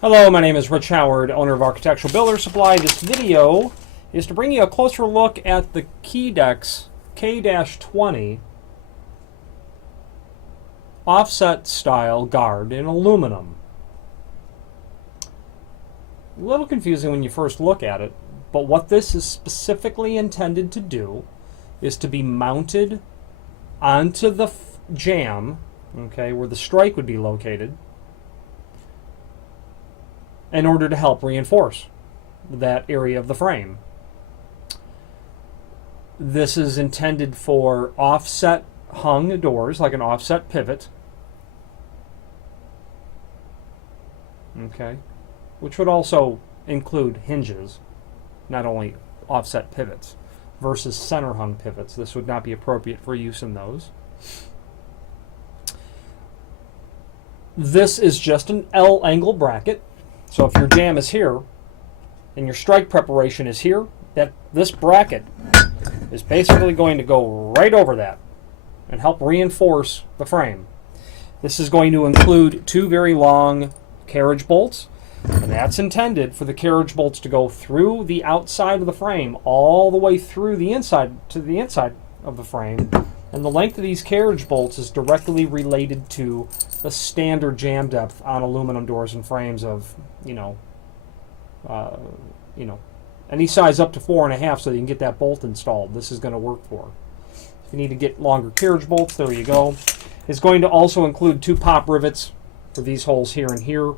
Hello, my name is Rich Howard, owner of Architectural Builder Supply. This video is to bring you a closer look at the Keedex K-20 offset style guard in aluminum. A little confusing when you first look at it, but what this is specifically intended to do is to be mounted onto the jamb, okay, where the strike would be located, in order to help reinforce that area of the frame. This is intended for offset hung doors, like an offset pivot, okay, which would also include hinges, not only offset pivots, versus center hung pivots. This would not be appropriate for use in those. This is just an L angle bracket. So if your jamb is here and your strike preparation is here, this bracket is basically going to go right over that and help reinforce the frame. This is going to include two very long carriage bolts, and that's intended for the carriage bolts to go through the outside of the frame all the way through the inside to the inside of the frame. And the length of these carriage bolts is directly related to the standard jamb depth on aluminum doors and frames of, any size up to 4.5, so you can get that bolt installed. This is going to work for. If you need to get longer carriage bolts, there you go. It's going to also include two pop rivets for these holes here and here. I'm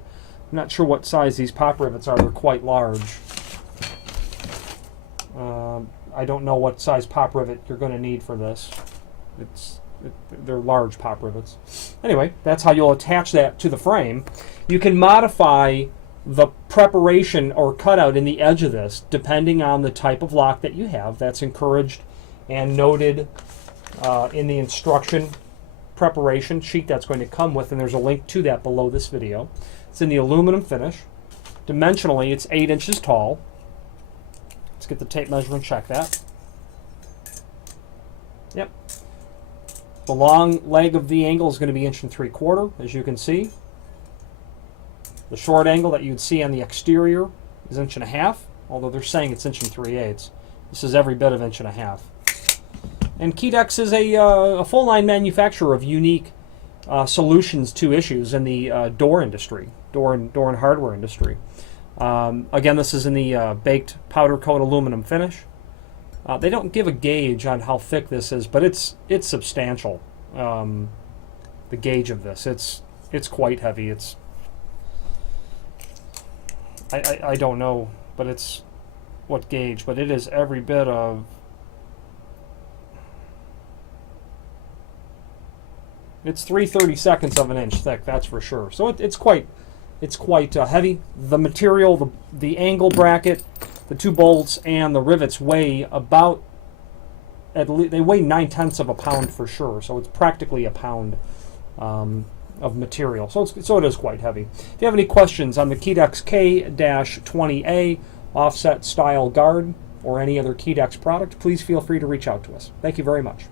not sure what size these pop rivets are. They're quite large. I don't know what size pop rivet you're going to need for this. They're large pop rivets. Anyway, that's how you'll attach that to the frame. You can modify the preparation or cutout in the edge of this depending on the type of lock that you have. That's encouraged and noted in the instruction preparation sheet that's going to come with, and there's a link to that below this video. It's in the aluminum finish. Dimensionally, it's 8 inches tall. Let's get the tape measure and check that. Yep. The long leg of the angle is going to be 1 3/4, as you can see. The short angle that you'd see on the exterior is 1.5 inches, although they're saying it's 1 3/8. This is every bit of 1.5 inches. And Keedex is a full-line manufacturer of unique solutions to issues in the door industry, door and hardware industry. Again, this is in the baked powder coat aluminum finish. They don't give a gauge on how thick this is, but it's substantial. The gauge of this, it's quite heavy. I don't know, but it's what gauge, but it is every bit of. It's 3/32 of an inch thick, that's for sure. So it's quite heavy. The material, the angle bracket, the two bolts, and the rivets weigh about, they weigh 9/10 of a pound for sure. So it's practically a pound of material. So it is quite heavy. If you have any questions on the Keedex K-20A offset style guard or any other Keedex product, please feel free to reach out to us. Thank you very much.